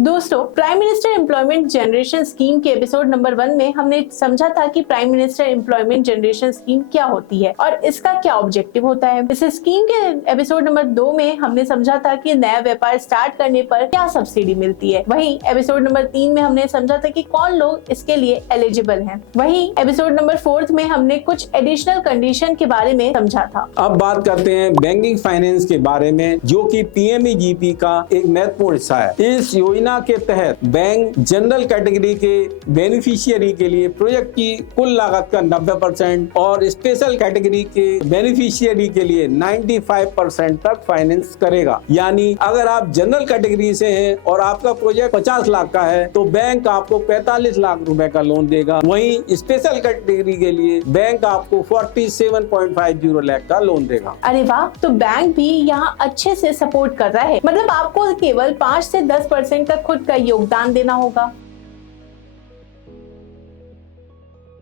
दोस्तों, prime minister employment generation scheme के episode number 1 में हमने समझा था कि prime minister employment generation scheme क्या होती है और इसका क्या ऑब्जेक्टिव होता है। इस स्कीम के एपिसोड नंबर 2 में हमने समझा था कि नया व्यापार स्टार्ट करने पर क्या सब्सिडी मिलती है। वहीं एपिसोड नंबर 3 में हमने समझा था कि कौन लोग इसके लिए एलिजिबल हैं। वहीं एपिसोड नंबर 4 में हमने कुछ एडिशनल कंडीशन के बारे में समझा था। अब बात करते हैं बैंकिंग फाइनेंस के बारे में, जो कि पीएमईजीपी का एक महत्वपूर्ण हिस्सा है। इस योजना के तहत बैंक जनरल कैटेगरी के बेनिफिशियरी के लिए प्रोजेक्ट की कुल लागत का 90% और स्पेशल कैटेगरी के बेनिफिशियरी के लिए 95% तक फाइनेंस करेगा। यानी अगर आप जनरल कैटेगरी से हैं और आपका प्रोजेक्ट 50 लाख का है तो बैंक आपको 45 लाख रुपए का लोन देगा। वहीं स्पेशल कैटेगरी के लिए बैंक आपको 47.50 लाख का लोन देगा। अरे वाह, तो बैंक भी यहाँ अच्छे से सपोर्ट कर रहा है। मतलब आपको केवल 5 से 10% का खुद का योगदान देना होगा।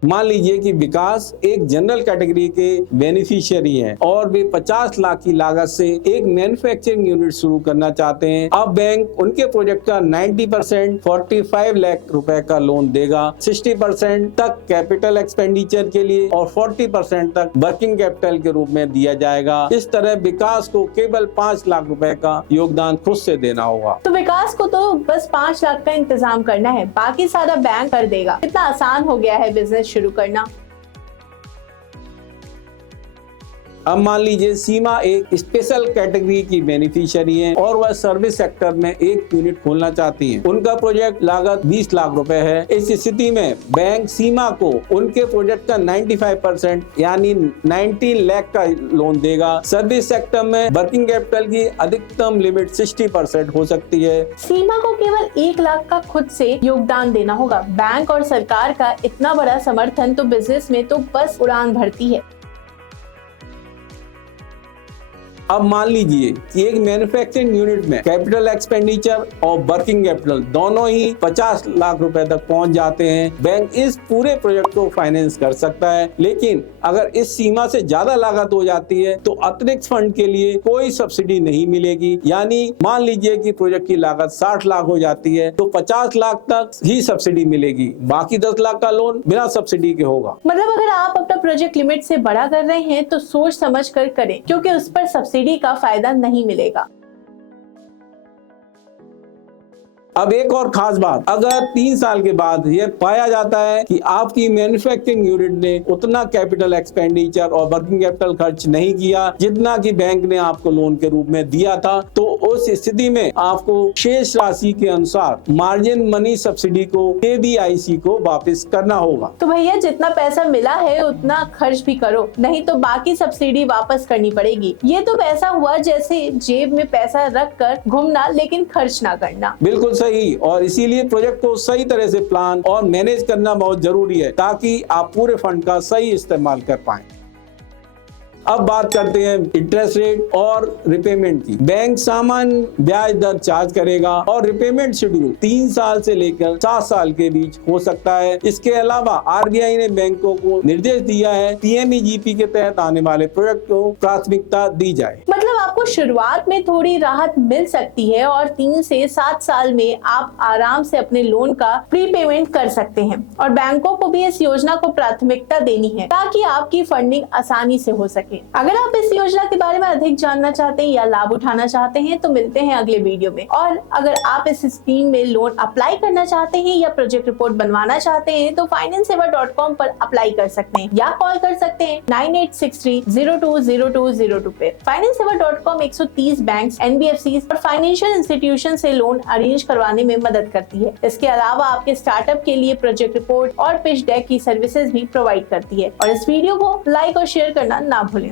मान लीजिए कि विकास एक जनरल कैटेगरी के बेनिफिशियरी हैं और वे 50 लाख की लागत से एक मैन्युफैक्चरिंग यूनिट शुरू करना चाहते हैं। अब बैंक उनके प्रोजेक्ट का 90% 45 लाख रुपए का लोन देगा, 60% तक कैपिटल एक्सपेंडिचर के लिए और 40% तक वर्किंग कैपिटल के रूप में दिया जाएगा। इस तरह विकास को केवल 5 लाख रुपए का योगदान खुद से देना होगा। तो विकास को तो बस 5 लाख का इंतजाम करना है, बाकी सारा बैंक कर देगा। कितना आसान हो गया है बिजनेस शुरू करना। अब मान लीजिए सीमा एक स्पेशल कैटेगरी की बेनिफिशियरी है और वह सर्विस सेक्टर में एक यूनिट खोलना चाहती हैं। उनका प्रोजेक्ट लागत 20 लाख रुपए है। इस स्थिति में बैंक सीमा को उनके प्रोजेक्ट का 95% यानी 19 लाख का लोन देगा। सर्विस सेक्टर में वर्किंग कैपिटल की अधिकतम लिमिट 60% हो सकती है। सीमा को केवल 1 लाख का खुद से योगदान देना होगा। बैंक और सरकार का इतना बड़ा समर्थन तो बिजनेस में तो बस उड़ान भरती है। अब मान लीजिए कि एक मैन्युफैक्चरिंग यूनिट में कैपिटल एक्सपेंडिचर और वर्किंग कैपिटल दोनों ही 50 लाख रुपए तक पहुंच जाते हैं। बैंक इस पूरे प्रोजेक्ट को फाइनेंस कर सकता है, लेकिन अगर इस सीमा से ज्यादा लागत हो जाती है तो अतिरिक्त फंड के लिए कोई सब्सिडी नहीं मिलेगी। यानी मान लीजिए कि प्रोजेक्ट की लागत 60 लाख हो जाती है तो 50 लाख तक ही सब्सिडी मिलेगी, बाकी 10 लाख का लोन बिना सब्सिडी के होगा। मतलब अगर आप अपना प्रोजेक्ट लिमिट से बड़ा कर रहे हैं तो सोच समझ कर करें, क्योंकि उस पर सब्सिडी का फायदा नहीं मिलेगा। अब एक और खास बात, अगर 3 साल के बाद यह पाया जाता है कि आपकी मैन्युफैक्चरिंग यूनिट ने उतना कैपिटल एक्सपेंडिचर और वर्किंग कैपिटल खर्च नहीं किया जितना कि बैंक ने आपको लोन के रूप में दिया था, तो उस स्थिति में आपको शेष राशि के अनुसार मार्जिन मनी सब्सिडी को KBIC को वापस करना होगा। तो भैया जितना पैसा मिला है उतना खर्च भी करो, नहीं तो बाकी सब्सिडी वापस करनी पड़ेगी। ये तो पैसा हुआ जैसे जेब में पैसा रख कर घूमना लेकिन खर्च ना करना। बिल्कुल सही, और इसीलिए प्रोजेक्ट को सही तरह से प्लान और मैनेज करना बहुत जरूरी है ताकि आप पूरे फंड का सही इस्तेमाल कर पाएं। अब बात करते हैं इंटरेस्ट रेट और रिपेमेंट की। बैंक सामान्य ब्याज दर चार्ज करेगा और रिपेमेंट शेड्यूल 3 साल से लेकर 7 साल के बीच हो सकता है। इसके अलावा RBI ने बैंकों को निर्देश दिया है PMEGP के तहत आने वाले प्रोजेक्ट को प्राथमिकता दी जाए। मतलब आपको शुरुआत में थोड़ी राहत मिल सकती है और 3 से 7 साल में आप आराम से अपने लोन का प्रीपेमेंट कर सकते हैं। और बैंकों को भी इस योजना को प्राथमिकता देनी है ताकि आपकी फंडिंग आसानी से हो सके। अगर आप इस योजना के बारे में अधिक जानना चाहते हैं या लाभ उठाना चाहते हैं तो मिलते हैं अगले वीडियो में। और अगर आप इस स्कीम में लोन अप्लाई करना चाहते हैं या प्रोजेक्ट रिपोर्ट बनवाना चाहते हैं तो financesaver.com पर अप्लाई कर सकते हैं या कॉल कर सकते हैं 9863020202 पे। financesaver.com 130 बैंक्स, NBFCs और फाइनेंशियल इंस्टीट्यूशन से लोन अरेंज करवाने में मदद करती है। इसके अलावा आपके स्टार्टअप के लिए प्रोजेक्ट रिपोर्ट और पिच डेक की सर्विसेज भी प्रोवाइड करती है। और इस वीडियो को लाइक और शेयर करना ना भूलें।